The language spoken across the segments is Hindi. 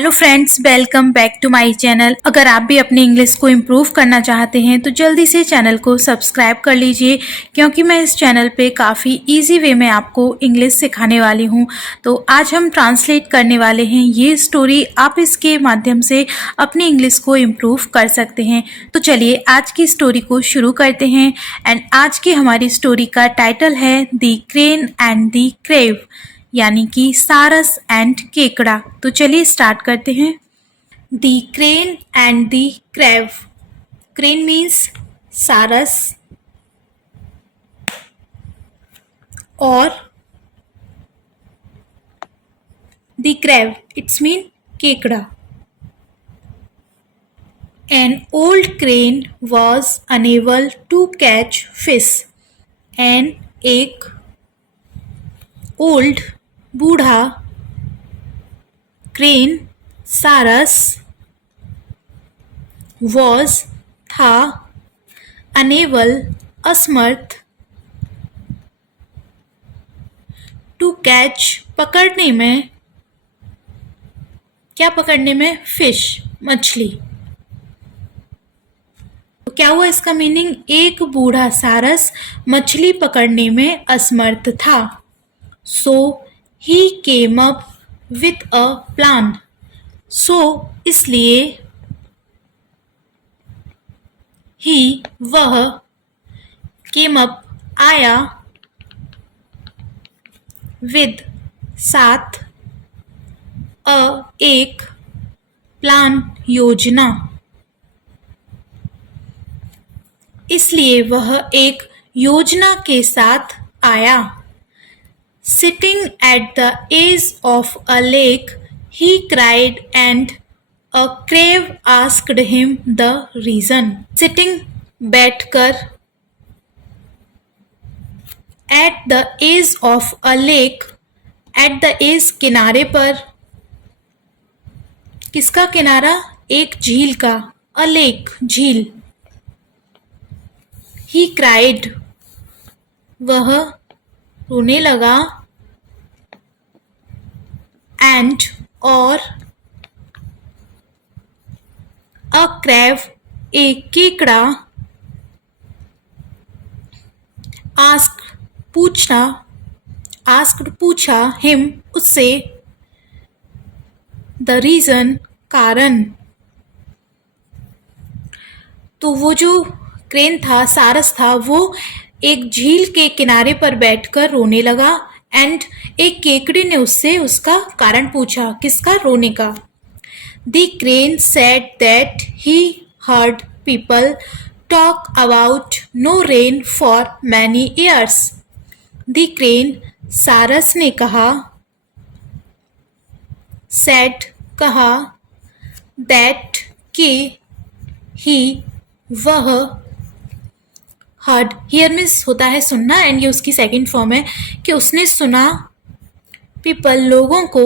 Hello friends, welcome back to my channel. अगर आप भी अपनी इंग्लिश को इम्प्रूव करना चाहते हैं तो जल्दी से चैनल को सब्सक्राइब कर लीजिए, क्योंकि मैं इस चैनल पे काफ़ी इजी वे में आपको इंग्लिश सिखाने वाली हूँ। तो आज हम ट्रांसलेट करने वाले हैं ये स्टोरी। आप इसके माध्यम से अपनी इंग्लिश को इम्प्रूव कर सकते हैं। तो चलिए आज की स्टोरी को शुरू करते हैं। एंड आज की हमारी स्टोरी का टाइटल है the crane and the crave, यानी कि सारस एंड केकड़ा। तो चलिए स्टार्ट करते हैं। The crane and the crave. Crane means सारस और द क्रेव इट्स मीन केकड़ा। An old crane was unable to catch fish. And एक old बूढ़ा क्रेन सारस was था unable असमर्थ to catch पकड़ने में, क्या पकड़ने में? फिश मछली। तो क्या हुआ इसका मीनिंग? एक बूढ़ा सारस मछली पकड़ने में असमर्थ था। So he came up with a plan. So इसलिए ही वह केम अप आया विद साथ अ एक प्लान योजना। इसलिए वह एक योजना के साथ आया। Sitting at the edge of a lake, he cried and a crave asked him the reason. Sitting बैठकर at the edge of a lake, at the edge किनारे पर, किसका किनारा? एक झील का। a lake झील। He cried वह रोने लगा। and और a crab एक केकड़ा asked पूछा, asked पूछा him उससे the reason कारण। तो वो जो क्रेन था, सारस था, वो एक झील के किनारे पर बैठकर रोने लगा। एंड एक केकड़े ने उससे उसका कारण पूछा। किसका? रोने का। The crane said that he heard people talk about no rain for many years. The crane सारस ने कहा, सेड कहा, दैट कि ही वह, हर्ड हियर मीन्स होता है सुनना, एंड ये उसकी सेकंड फॉर्म है कि उसने सुना, पीपल लोगों को,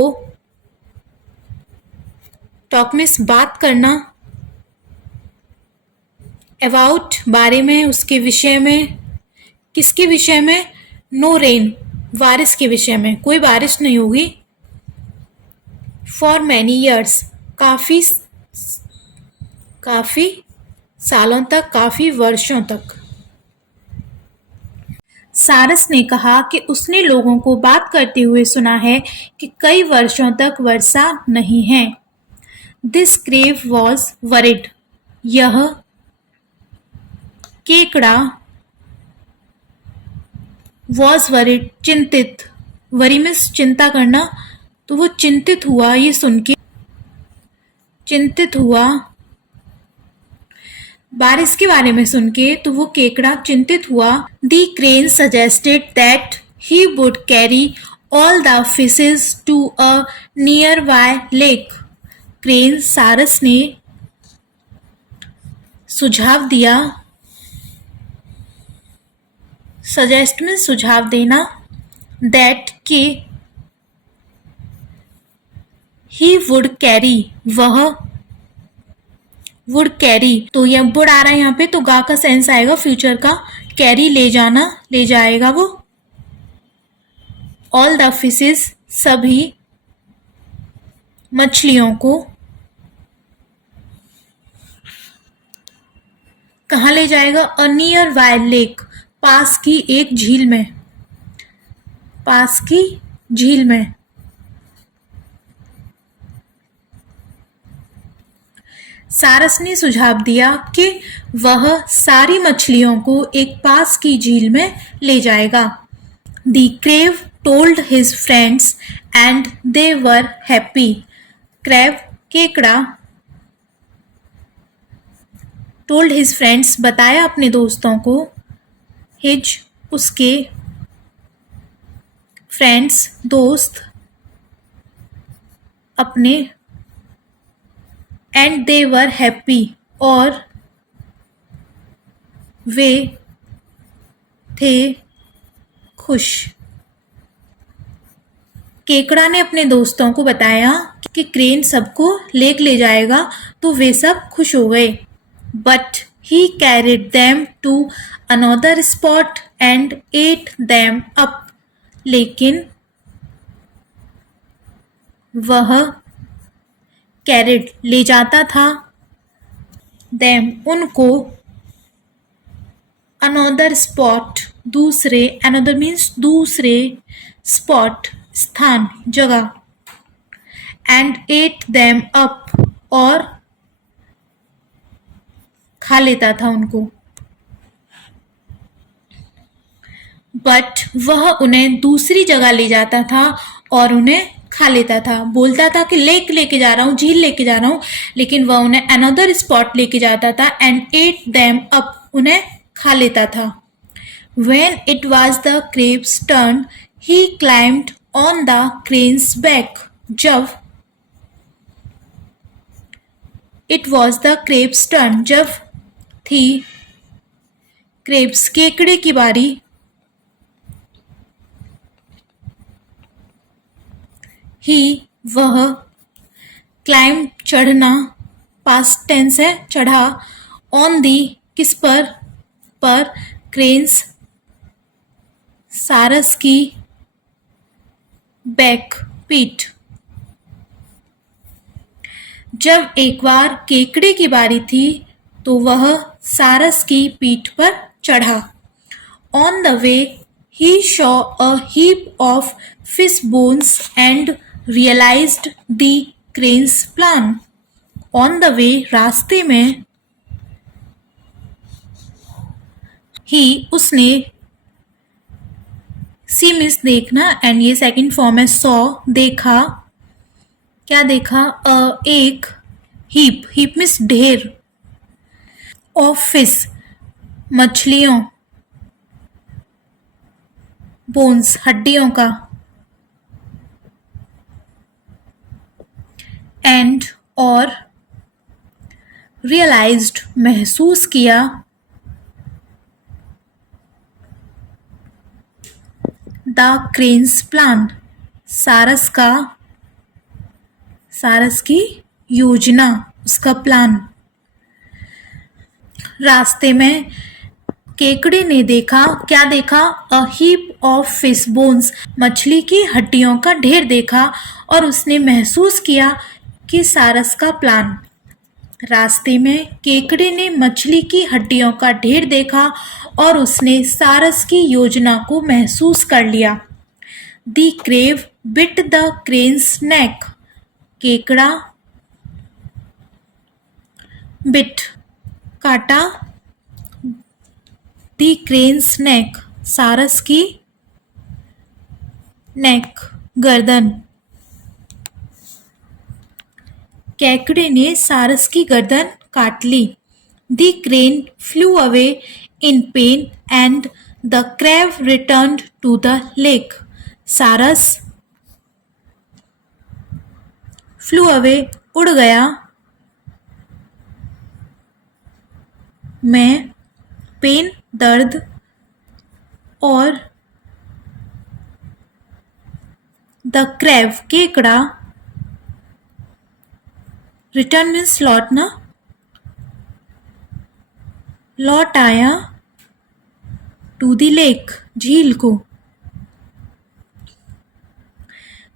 टॉक मीन्स बात करना, अबाउट बारे में, उसके विषय में। किसके विषय में? नो रेन बारिश के विषय में, कोई बारिश नहीं होगी। फॉर मैनी ईयर्स काफी सालों तक, काफी वर्षों तक। सारस ने कहा कि उसने लोगों को बात करते हुए सुना है कि कई वर्षों तक वर्षा नहीं है। This crave was worried. यह केकड़ा वॉज वरिड चिंतित। वरी मीन्स चिंता करना। तो वो चिंतित हुआ, ये सुन के चिंतित हुआ बारिश के बारे में सुन के, तो वो केकड़ा चिंतित हुआ। The crane suggested that he would carry all the fishes to a nearby lake. Crane सारस ने सुझाव दिया, सजेस्ट में सुझाव देना, दैट कि ही वुड कैरी वह, वुड कैरी तो यह वुड आ रहा है यहाँ पे, तो गा का सेंस आएगा फ्यूचर का। कैरी ले जाना, ले जाएगा वो। ऑल द फिशेज सभी मछलियों को कहाँ ले जाएगा? अ नियर बाय लेक, पास की एक झील में, पास की झील में। सारस ने सुझाव दिया कि वह सारी मछलियों को एक पास की झील में ले जाएगा। The crab told his friends and they were happy. crab केकड़ा told his friends बताया अपने दोस्तों को, his उसके friends दोस्त अपने, and they were happy और वे थे खुश। केकड़ा ने अपने दोस्तों को बताया कि क्रेन सबको लेक ले जाएगा, तो वे सब खुश हो गए। But he carried them to another spot and ate them up, लेकिन वह कैरिड ले जाता था, देम उनको, अनदर स्पॉट दूसरे, अनदर मीन्स दूसरे, स्पॉट स्थान जगह, एंड एट देम अप और खा लेता था उनको। बट वह उन्हें दूसरी जगह ले जाता था और उन्हें खा लेता था। बोलता था कि लेक लेके जा रहा हूँ, झील लेके जा रहा हूँ, लेकिन वह उन्हें अनदर स्पॉट लेके जाता था एंड एट देम अप, उन्हें खा लेता था। When it was the crabe's turn, he climbed on the crane's back. जब it was the crabe's turn, जब थी क्रेब्स केकड़े की बारी, ही वह, क्लाइम चढ़ना, पास्ट टेंस है, चढ़ा, ऑन दी किस पर क्रेन्स सारस की, बैक पीठ। जब एक बार केकड़े की बारी थी तो वह सारस की पीठ पर चढ़ा। On the way he saw a heap of fish bones and realized the crane's plan. On the way, रास्ते में, ही उसने, सी मिस देखना एंड ये सेकंड फॉर्म है सॉ, देखा, क्या देखा? एक हीप, हीप मीन्स ढेर, ऑफ फिश मछलियों, बोन्स हड्डियों का, एंड और, रियलाइज्ड महसूस किया, द क्रेन्स प्लान सारस की योजना, उसका प्लान। रास्ते में केकड़े ने देखा, क्या देखा? A heap of fish bones, मछली की हड्डियों का ढेर देखा और उसने महसूस किया कि सारस का प्लान। रास्ते में केकड़े ने मछली की हड्डियों का ढेर देखा और उसने सारस की योजना को महसूस कर लिया। The crab bit the crane's neck, केकड़ा बिट काटा, द क्रेन्स नेक सारस की नेक गर्दन, केकड़े ने सारस की गर्दन काट ली। The crane flew away in pain and the crab returned to the lake, सारस फ्लू अवे उड़ गया, में पेन दर्द और द क्रैब केकड़ा, रिटर्न मीन्स लौटना, लौट आया, टू द लेक झील को।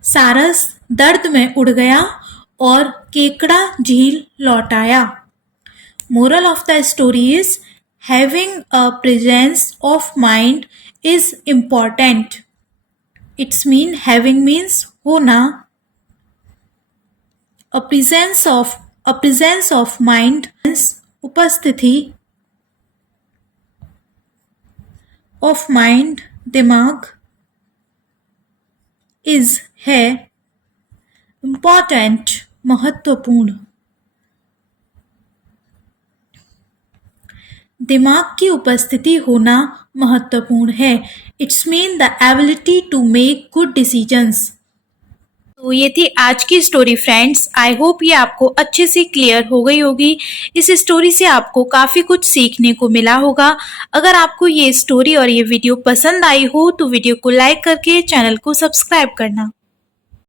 सारस दर्द में उड़ गया और केकड़ा झील लौटाया। Moral of the story is having a presence of mind is important. It's mean having means होना, a presence of mind, उपस्थिति of mind दिमाग, is है, important महत्वपूर्ण। दिमाग की उपस्थिति होना महत्वपूर्ण है। It's mean the ability to make good decisions. तो ये थी आज की स्टोरी फ्रेंड्स। आई होप ये आपको अच्छे से क्लियर हो गई होगी। इस स्टोरी से आपको काफ़ी कुछ सीखने को मिला होगा। अगर आपको ये स्टोरी और ये वीडियो पसंद आई हो तो वीडियो को लाइक करके चैनल को सब्सक्राइब करना।